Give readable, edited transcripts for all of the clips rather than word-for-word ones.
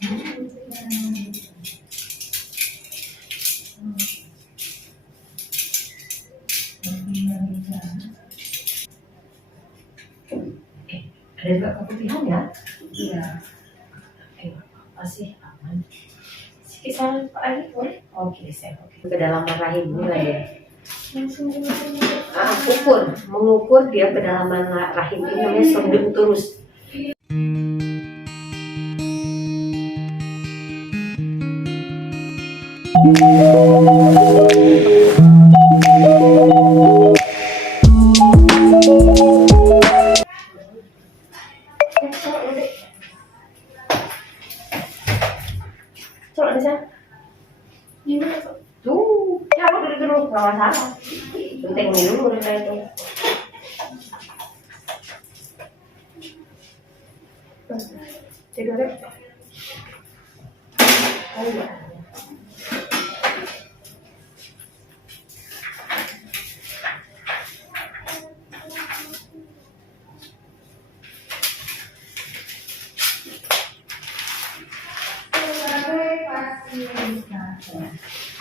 Ada juga keputihan ya? Iya. Oke, masih aman. Kisaran lagi boleh? Oke, saya oke. Kedalaman rahim mulai ya. Mengukur dia kedalaman rahim ini namanya sonding terus. Coba di sana. Tuh, ya aku dulu nggak masalah. Penting dulu mereka itu. Tidur deh. Oh iya.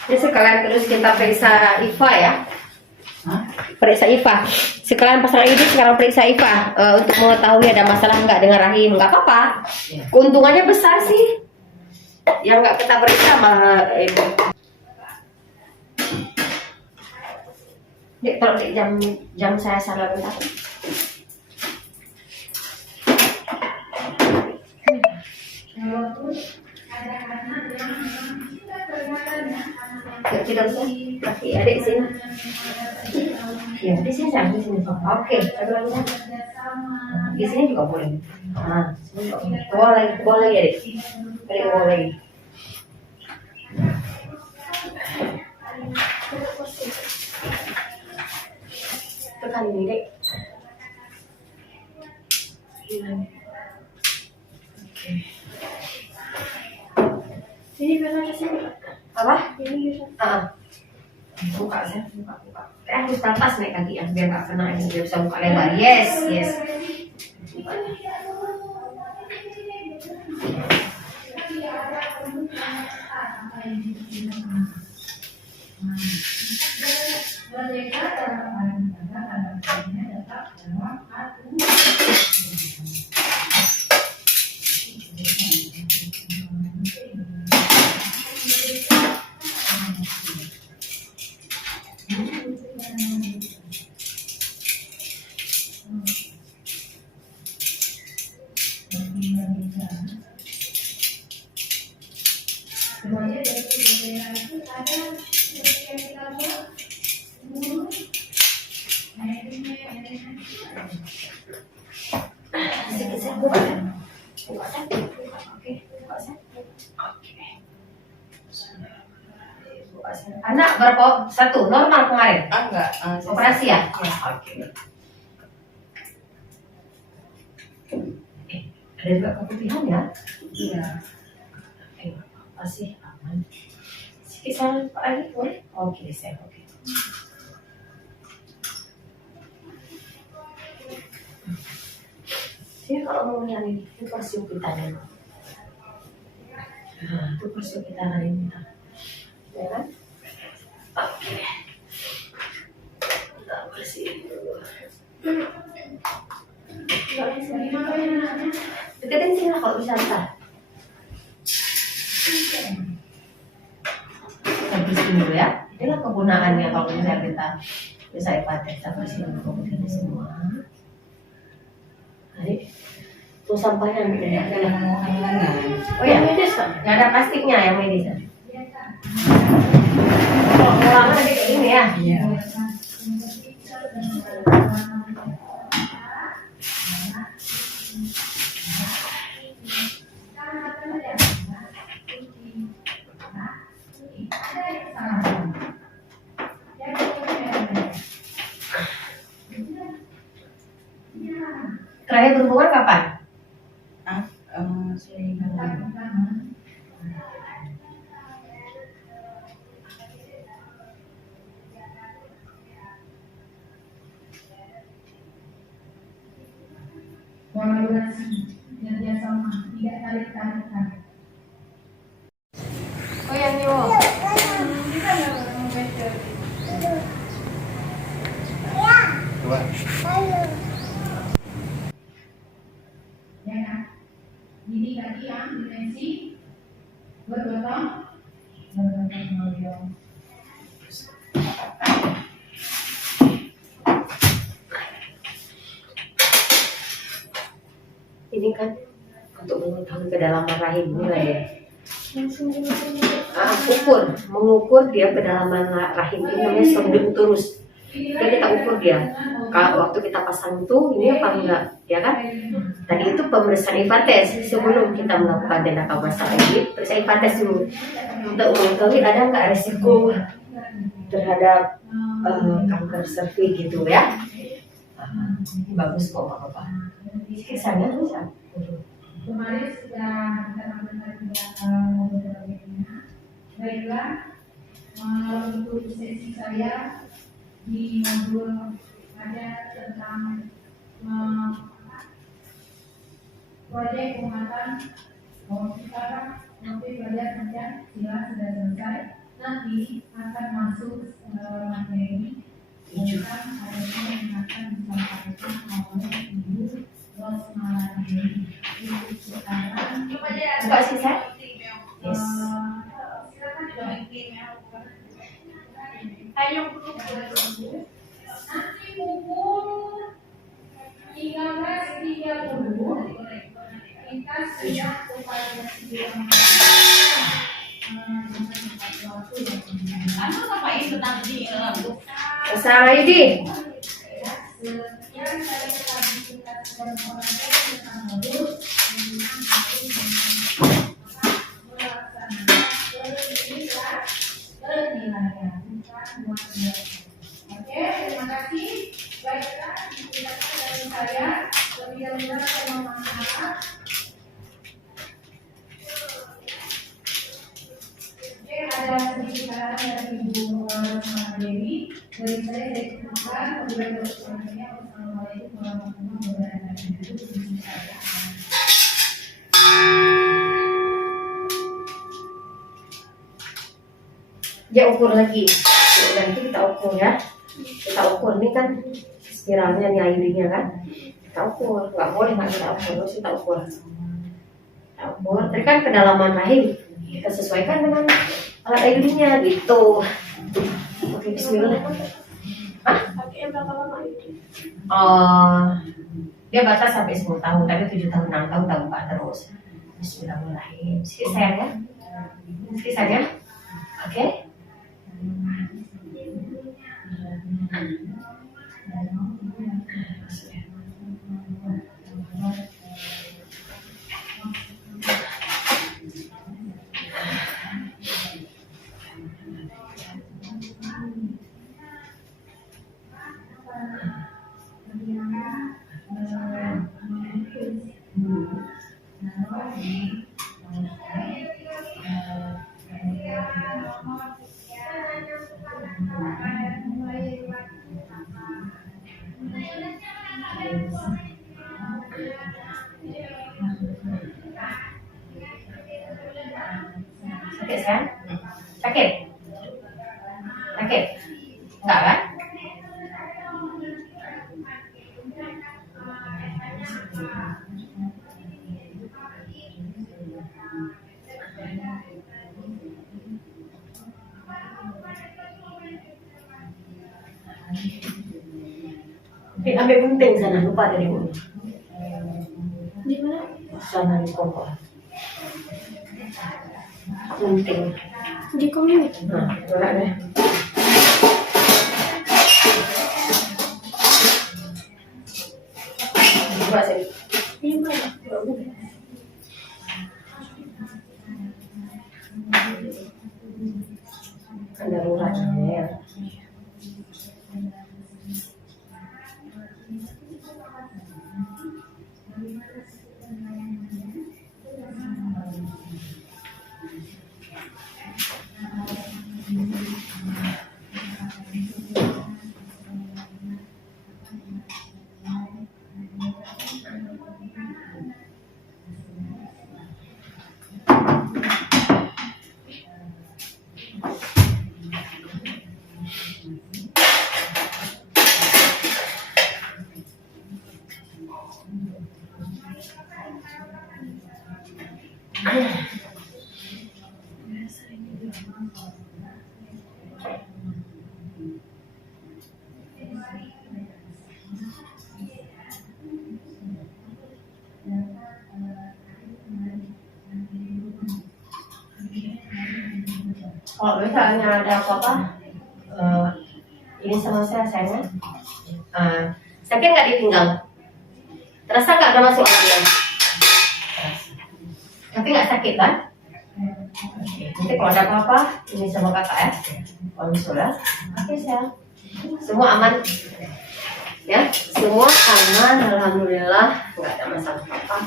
Ini sekalian terus kita periksa IVA ya. Periksa IVA. Sekalian pasangan ini sekarang periksa IVA untuk mengetahui ada masalah nggak dengan rahim. Nggak apa-apa. Keuntungannya besar sih. Yang nggak kita periksa malah ibu. Dek, tolong dek, jam saya salah bentar. Tidak usah, kaki adik sini. Ya, di sini jangan di sini. Oke, satu lagi. Di sini juga boleh. Nah, boleh ya, Dek. Boleh. Tekan ini, Dek. Oke. Ini bisa ke sini. Apa? Ini bisa. Buka. Harus tapas naik kaki ya, biar nggak kena ini, biar bisa buka lebar. Yes. Buka. Anak berapa? Satu, normal kemarin? Enggak. Operasi ya? Ada juga keputihan ya? Iya. Masih aman. Kisaran lagi boleh? Oke, saya oke. Jadi kalau mau yang ini, itu persiu kita nih. Itu persiu kita lain. Ya kan? Oke. Kita bersihin dulu. Deketin sini lah kalau bisa ntar. Kita bersihin dulu ya. Inilah kegunaannya kalau misalnya kita bisa hepatitis, kita bersihin dulu kemudian semua. Adik, tuh sampahnya ambil ya. Oh ya, medis kan? Nggak ada plastiknya yang medis kan? Kalau pulang ada kayak gini ya? Iya. Terakhir berhubungan kapan? Kolaborasi kerjasama tidak tarik-tarikan Oh yang ini mau. Coba. Ya kan? Ini tadi yang dimensi bergotong royong. Ini kan untuk mengetahui kedalaman rahim nilai ya. Mengukur dia kedalaman rahim ini namanya sonding turus. Jadi kita ukur dia. Kalau waktu kita pasang itu ini apa enggak, ya kan? Tadi itu pemeriksaan IVA tes sebelum kita melakukan tindakan masalah ini, periksa IVA tes dulu untuk mengetahui ada enggak resiko terhadap kanker serviks gitu ya. Ini bagus kok apa-apa. Kisahnya bisa. Kemarin sudah kita lakukan beberapa webinar. Baiklah, untuk sesi saya di modul ada tentang proyek penguatan sekarang nanti belajar saja jelas sudah selesai. Nanti akan masuk materi tentang ada yang akan disampaikan oleh Ibu Rosmalani. Sekarang Coba sih saya. Yes. Ayo nanti pukul 13.30 kita sudah kepada anu ngapain tadi Assalamualaikum Yudi. yang saya klasifikasi tentang modul Oke, terima kasih. Baiklah, silakan dari saya. Lebih dahulu saya mohon maaf. Oke, ada sedikit arahan dari Ibu Rosmalani. Dari saya cukupkan. Wassalamualaikum warahmatullahi wabarakatuh. Dia ukur lagi. Nanti kita ukur ya. Kita ukur ini kan spiralnya nih IUD-nya kan. Kita ukur, nggak boleh nggak kita ukur, harus kita ukur. Kita ukur. Tadi kan kedalaman rahim kita sesuaikan dengan alat IUD-nya gitu. Oke, Bismillah. Pakai berapa lama itu? Dia batas sampai 10 tahun, tapi 7 tahun, 6 tahun, tahun 4 terus. Bismillahirrahmanirrahim. Sedikit sayang ya. Sedikit saja. Oke. Sakit kan? Sakit? Sakit? Enggak kan? Ambil gunting sana, lupa tadi Bu. Di mana? Sana di kompor. Gunting. Di community. Nah, berat deh. Coba sini. Di mana? Kan darurat ya. Kalau misalnya ada apa-apa, ini sama saya sayangnya. Sakit nggak di pinggang? Terasa nggak ada masuk lagi? Tapi nggak sakit kan? Nanti kalau ada apa-apa, ini sama kakak ya. Konsul ya. Oke sayang. Semua aman. Ya, semua aman. Alhamdulillah nggak ada masalah apa-apa.